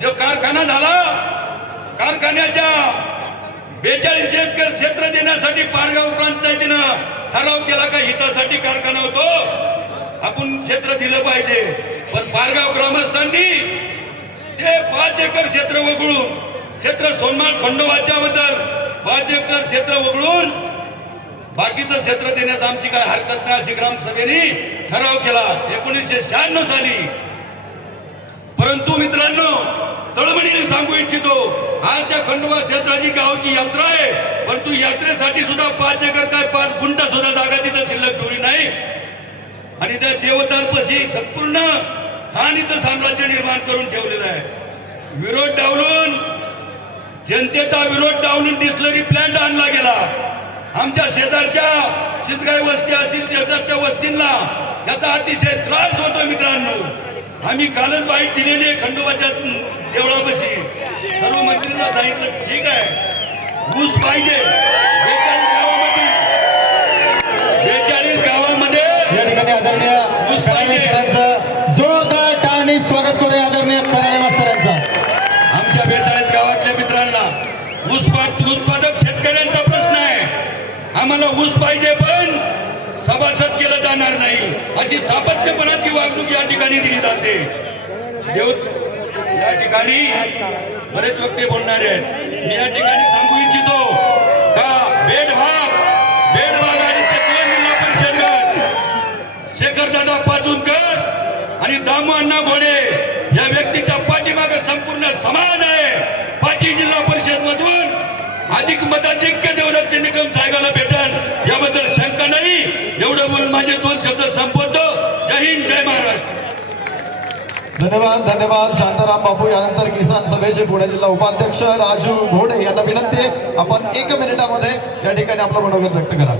जो कारखाना झाला कारखान्याच्या बेचाळीस एकर क्षेत्र देण्यासाठी पारगाव पंचायतीनं ठराव केला का हितासाठी कारखाना होतो? आपण क्षेत्र दिलं पाहिजे. पण पारगाव ग्रामस्थांनी ते पाच एकर क्षेत्र वगळून क्षेत्र सोनमाळ खंडोबाच्या बद्दल पाच एकर क्षेत्र वगळून बाकीचं क्षेत्र देण्यास आमची काय हरकत नाही अशी ग्रामसभेने ठराव केला. एकोणीसशे शहाण्णव साली. परंतु मित्रांनो तळमळीने सांगू इच्छितो. आज त्या खंडोबा क्षेत्राची गावची यात्रा आहे. परंतु यात्रेसाठी सुद्धा पाच एकर काय पाच गुंठ सुद्धा जागा तिथं शिल्लक ठेवली नाही. आणि त्या देवतांपाशी संपूर्ण खाणीचं साम्राज्य निर्माण करून ठेवलेलं आहे. विरोध डावलून जनतेचा विरोध डावलून डिस्लरी प्लॅन्ट आणला गेला. आमच्या शेजारच्या शिसगाई वस्ती असतील शेजारच्या वस्तींना त्याचा अतिशय त्रास होतो मित्रांनो. आम्ही कालच बाईट दिलेली आहे खंडोबाच्या देवळापाशी. सर्व मंत्रीला सांगितलं ठीक आहे. ऊस पाहिजे. बेचाळीस गावामध्ये. या ठिकाणी आदरणीय कराडे सरांचं जोरदार टाळणी स्वागत करूया आदरणीय कराडे मास्तरांचं. आमच्या बेचाळीस गावातल्या मित्रांना ऊस उत्पादक शेतकऱ्यांचा प्रश्न आहे. आम्हाला ऊस पाहिजे पण जाणार नाही. अशी सापत्यपणाची वागणूक या ठिकाणी दिली जाते. देव या ठिकाणी बरेच वक्ते बोलणारे आहेत. मी या ठिकाणी सांगू इच्छितो का? बेडभाग बेडभाग आणि ते दोन जिल्हा परिषद गट. शेखर शेखरदादा पाचुनकर आणि दामू अण्णा घोडे या व्यक्तीच्या पाठीमाग संपूर्ण समाज आहे. पाची जिल्हा परिषद मधून अधिक मताधिक्य देऊन निकम साहेबाला भेटल माझे दोन शब्द संपवतो. जय हिंद जय महाराष्ट्र. धन्यवाद धन्यवाद शांताराम बापू. यानंतर किसान सभेचे पुणे जिल्हा उपाध्यक्ष राजू घोडे यांना विनंती आहे. आपण एक मिनिटामध्ये या ठिकाणी आपलं मनोगत व्यक्त करा.